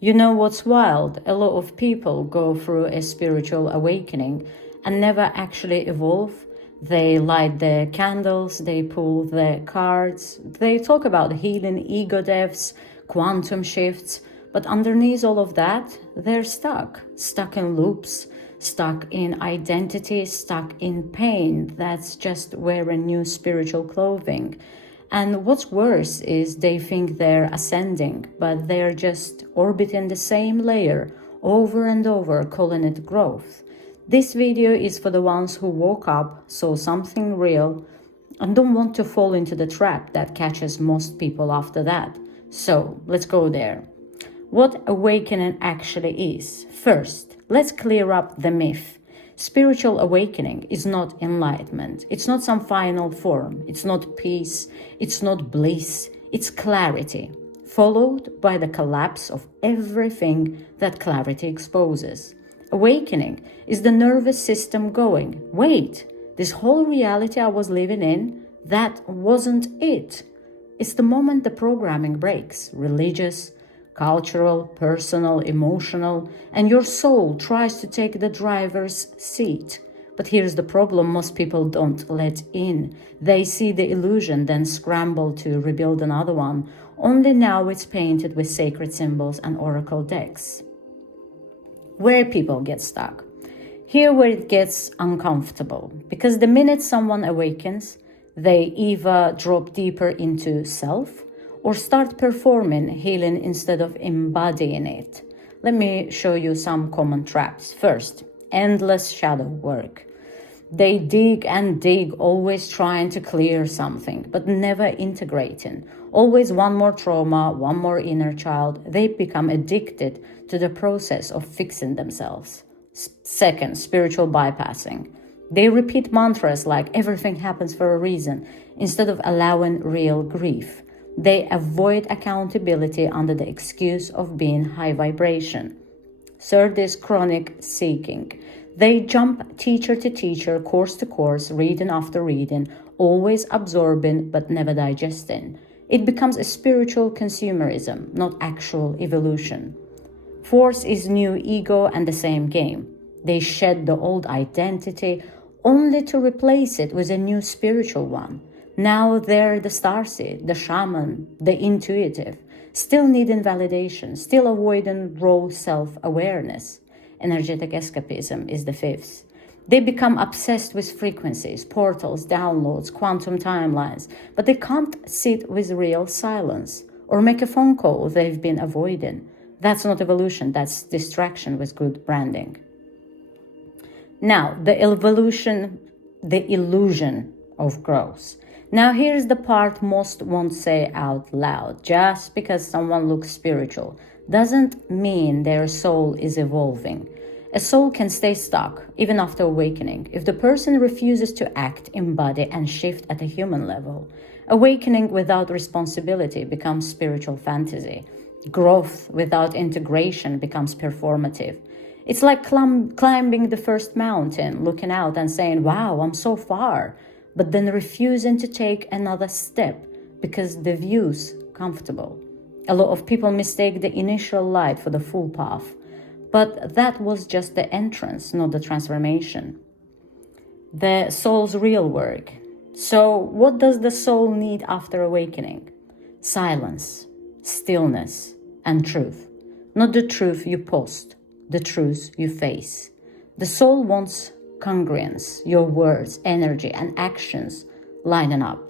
You know what's wild? A lot of people go through a spiritual awakening and never actually evolve. They light their candles, they pull their cards, they talk about healing ego deaths, quantum shifts, but underneath all of that, they're stuck in loops, stuck in identity, stuck in pain that's just wearing new spiritual clothing. And what's worse is they think they're ascending, but they're just orbiting the same layer over and over, calling it growth. This video is for the ones who woke up, saw something real, and don't want to fall into the trap that catches most people after that. So let's go there. What awakening actually is. First, let's clear up the myth. Spiritual awakening is not enlightenment. It's not some final form. It's not peace. It's not bliss. It's clarity, followed by the collapse of everything that clarity exposes. Awakening is the nervous system going, wait, this whole reality I was living in, that wasn't it. It's the moment the programming breaks, religious, cultural, personal, emotional, and your soul tries to take the driver's seat. But here's the problem most people don't let in. They see the illusion, then scramble to rebuild another one. Only now it's painted with sacred symbols and oracle decks. Where people get stuck. Here where it gets uncomfortable. Because the minute someone awakens, they either drop deeper into self, or start performing healing instead of embodying it. Let me show you some common traps. First, endless shadow work. They dig and dig, always trying to clear something, but never integrating. Always one more trauma, one more inner child. They become addicted to the process of fixing themselves. Second, spiritual bypassing. They repeat mantras like everything happens for a reason, instead of allowing real grief. They avoid accountability under the excuse of being high vibration. Third is chronic seeking. They jump teacher to teacher, course to course, reading after reading, always absorbing but never digesting. It becomes a spiritual consumerism, not actual evolution. Fourth is new ego and the same game. They shed the old identity only to replace it with a new spiritual one. Now they're the starseed, the shaman, the intuitive, still needing validation, still avoiding raw self-awareness. Energetic escapism is the fifth. They become obsessed with frequencies, portals, downloads, quantum timelines, but they can't sit with real silence or make a phone call they've been avoiding. That's not evolution, that's distraction with good branding. Now, the illusion of growth. Now here's the part most won't say out loud. Just because someone looks spiritual doesn't mean their soul is evolving. A soul can stay stuck even after awakening if the person refuses to act, embody, and shift at a human level. Awakening without responsibility becomes spiritual fantasy. Growth without integration becomes performative. It's like climbing the first mountain, looking out and saying, wow, I'm so far, but then refusing to take another step because the view's comfortable. A lot of people mistake the initial light for the full path, but that was just the entrance, not the transformation. The soul's real work. So what does the soul need after awakening? Silence, stillness, and truth. Not the truth you post, the truth you face. The soul wants congruence, your words, energy, and actions lining up.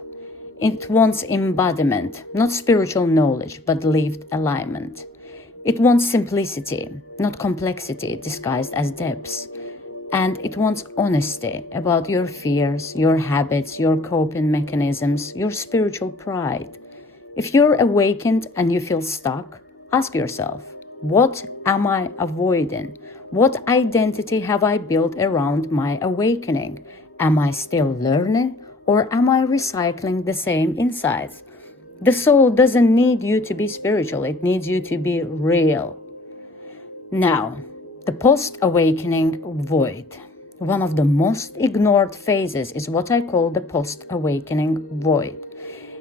It wants embodiment, not spiritual knowledge, but lived alignment. It wants simplicity, not complexity disguised as depths. And it wants honesty about your fears, your habits, your coping mechanisms, your spiritual pride. If you're awakened and you feel stuck, ask yourself, what am I avoiding? What identity have I built around my awakening? Am I still learning, or am I recycling the same insights? The soul doesn't need you to be spiritual, it needs you to be real. Now, the post-awakening void. One of the most ignored phases is what I call the post-awakening void.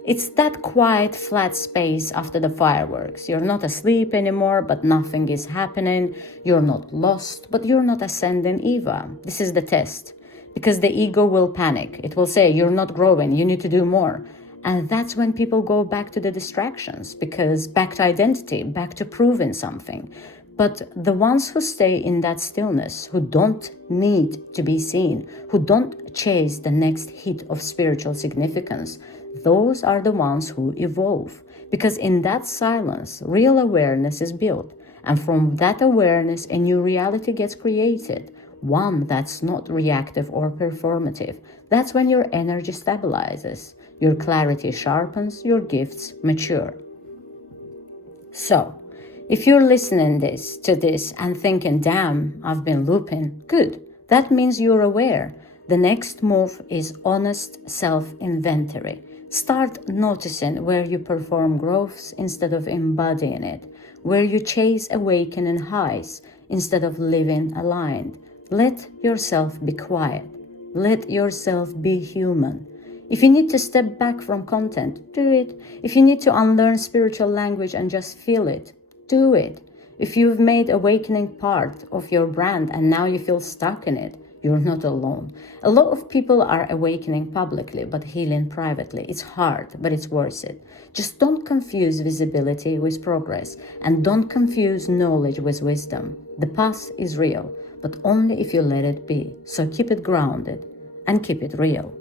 It's that quiet, flat space after the fireworks. You're not asleep anymore, but nothing is happening. You're not lost, but you're not ascending either. This is the test. Because the ego will panic. It will say, you're not growing, you need to do more. And that's when people go back to the distractions, because back to identity, back to proving something. But the ones who stay in that stillness, who don't need to be seen, who don't chase the next hit of spiritual significance, those are the ones who evolve. Because in that silence, real awareness is built. And from that awareness, a new reality gets created. One that's not reactive or performative. That's when your energy stabilizes, your clarity sharpens, your gifts mature. So, if you're listening to this and thinking, damn, I've been looping, good. That means you're aware. The next move is honest self-inventory. Start noticing where you perform growths instead of embodying it, where you chase awakening highs instead of living aligned. Let yourself be quiet. Let yourself be human. If you need to step back from content, do it. If you need to unlearn spiritual language and just feel it, do it. If you've made awakening part of your brand and now you feel stuck in it, you're not alone. A lot of people are awakening publicly but healing privately. It's hard, but it's worth it. Just don't confuse visibility with progress, and don't confuse knowledge with wisdom. The path is real, but only if you let it be. So keep it grounded and keep it real.